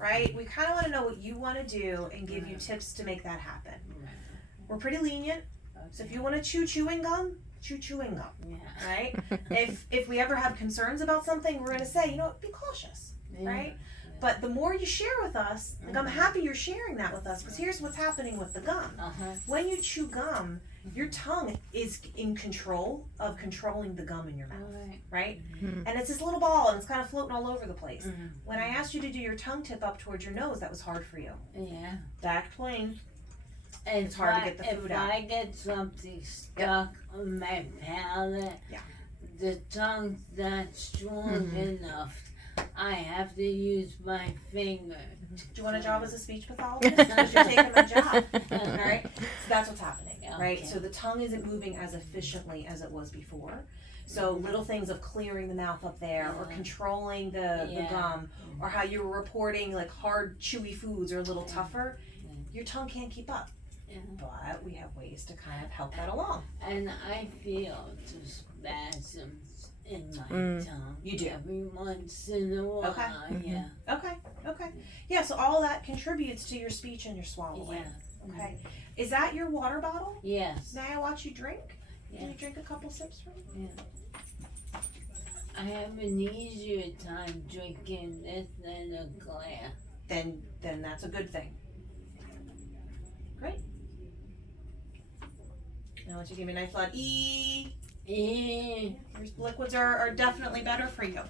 right? We kind of want to know what you want to do and give you tips to make that happen. We're pretty lenient, so if you want to chew chewing gum, chew chewing gum, right? If we ever have concerns about something, we're going to say, you know, be cautious, right? But the more you share with us, like I'm happy you're sharing that with us, because here's what's happening with the gum. When you chew gum, your tongue is in control of controlling the gum in your mouth, right? And it's this little ball, and it's kind of floating all over the place. When I asked you to do your tongue tip up towards your nose, that was hard for you. Back plane. And it's hard to get the food out. If I get something stuck on my palate, the tongue's not strong enough. I have to use my finger. Do you want a job as a speech pathologist? Because you're taking my job. Alright? So that's what's happening, right? So the tongue isn't moving as efficiently as it was before. So little things of clearing the mouth up there, or controlling the gum, or how you were reporting like hard, chewy foods are a little tougher, your tongue can't keep up. But we have ways to kind of help that along. And I feel the spasms in my tongue. You do? Every once in a while. Okay. Yeah, so all that contributes to your speech and your swallowing. Okay. Is that your water bottle? Yes. May I watch you drink? Can you drink a couple sips for me? I have an easier time drinking this than a glass. Then that's a good thing. Great. Now let you give me a nice loud E. Your liquids are definitely better for you.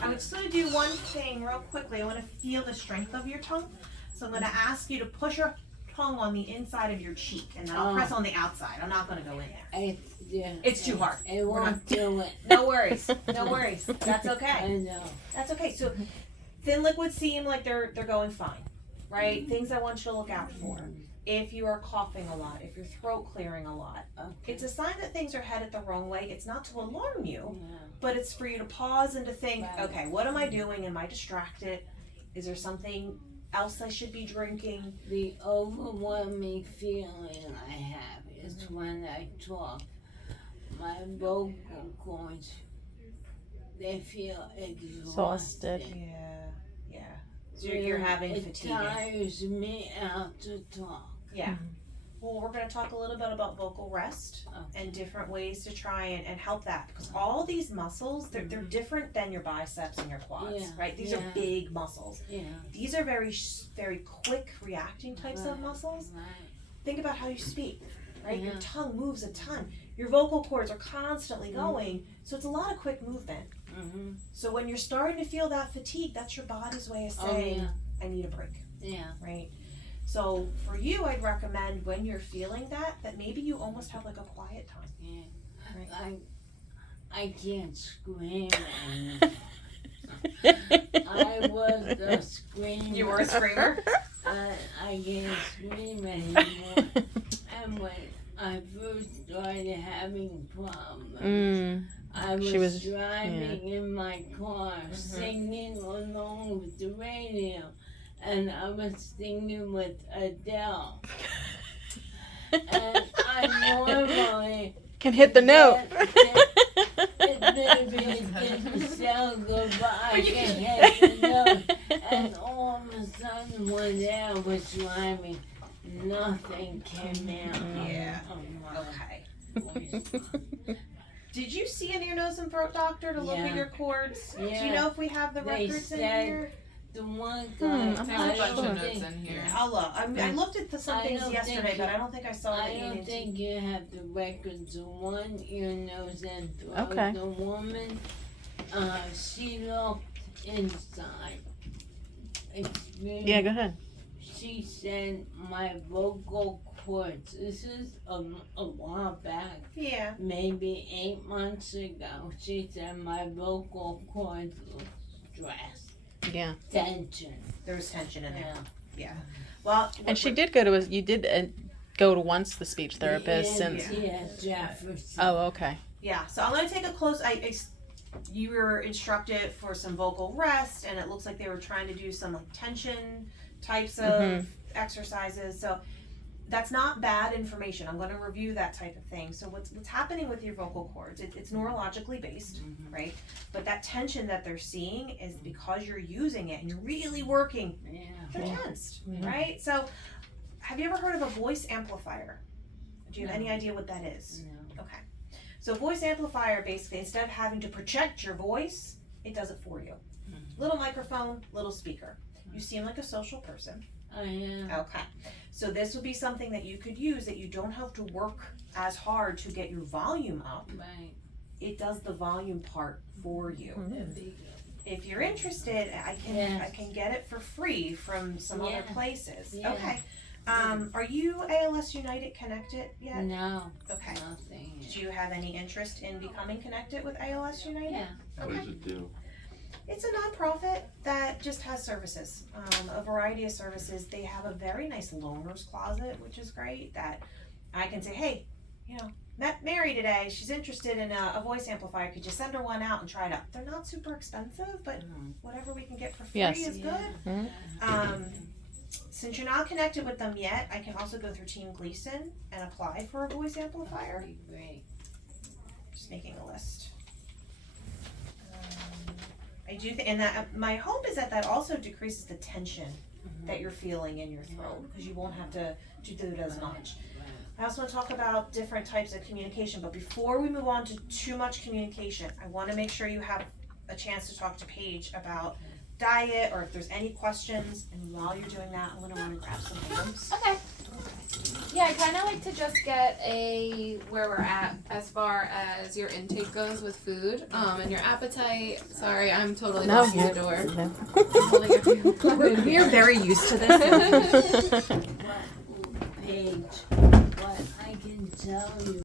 I'm just going to do one thing real quickly. I want to feel the strength of your tongue. So I'm going to ask you to push your tongue on the inside of your cheek, and then I'll press on the outside. I'm not going to go in there. It's too hard. It won't do it. No worries. No worries. That's okay. I know. That's okay. So thin liquids seem like they're going fine, right? Things I want you to look out for. If you are coughing a lot, if your throat clearing a lot, it's a sign that things are headed the wrong way. It's not to alarm you, but it's for you to pause and to think, okay, what am I doing? Am I distracted? Is there something else I should be drinking? The overwhelming feeling I have is when I talk, my vocal cords, they feel exhausted. Yeah. So you're having fatigue. It tires me out to talk. Yeah. Well, we're going to talk a little bit about vocal rest and different ways to try and help that, because all these muscles, they're different than your biceps and your quads, right? These are big muscles. These are very, very quick reacting types of muscles. Think about how you speak, right? Your tongue moves a ton. Your vocal cords are constantly going, so it's a lot of quick movement. So when you're starting to feel that fatigue, that's your body's way of saying, I need a break. Right? So for you, I'd recommend when you're feeling that maybe you almost have like a quiet time. Right? I can't scream anymore. I was a screamer. You were a screamer? I can't scream anymore. And when I first started having problems, I was driving in my car, singing along with the radio, and I was singing with Adele. And I normally can hit the note. It didn't sound good, but I can hit the note. And all of a sudden, when I was driving, nothing came out. Okay. Did you see an ear, nose, and throat doctor to look at your cords? Do you know if we have the records in here? The one There's a bunch of notes in here. I'll look. I looked at some things yesterday, but I don't think I saw the I don't think you have the records of one ear, nose, and throat. Okay. The woman, she looked inside. Yeah, go ahead. She said my vocal cords. This is a while back. Yeah. Maybe 8 months ago. She said my vocal cords were stressed. Yeah. Tension. There was tension in there. Yeah. Well. And she did go to go to once the speech therapist and. Yeah, Jefferson. Oh, okay. Yeah. So I'm gonna take a close. You were instructed for some vocal rest, and it looks like they were trying to do some like tension types of exercises. So that's not bad information. I'm going to review that type of thing. So what's happening with your vocal cords? It's neurologically based, right? But that tension that they're seeing is because you're using it and you're really working They're tensed, right? So, have you ever heard of a voice amplifier? Do you have any idea what that is? No. Okay. So, voice amplifier basically, instead of having to project your voice, it does it for you. Little microphone, little speaker. You seem like a social person. I am. Okay. So this would be something that you could use that you don't have to work as hard to get your volume up. Right. It does the volume part for you. That'd be good. If you're interested, I can get it for free from some other Yeah. places. Yeah. Okay. Are you ALS United connected yet? No. Okay. Nothing. Do you have any interest in becoming connected with ALS United? Yeah. What does it do? It's a nonprofit that just has services, a variety of services. They have a very nice loaners closet, which is great, that I can say, hey, met Mary today. She's interested in a voice amplifier. Could you send her one out and try it out? They're not super expensive, but whatever we can get for free Yes. is good. Since you're not connected with them yet, I can also go through Team Gleason and apply for a voice amplifier. That'd be great. Just making a list. I do think, and that my hope is that also decreases the tension that you're feeling in your throat, because you won't have to do it as much. I also want to talk about different types of communication, but before we move on to too much communication, I want to make sure you have a chance to talk to Paige about diet, or if there's any questions. And while you're doing that, I'm going to want to grab some items. Okay. Yeah, I kind of like to just get where we're at as far as your intake goes with food, and your appetite. Sorry, I'm totally blocking the door. No. I'm holding everyone. We are very used to this. Paige, what I can tell you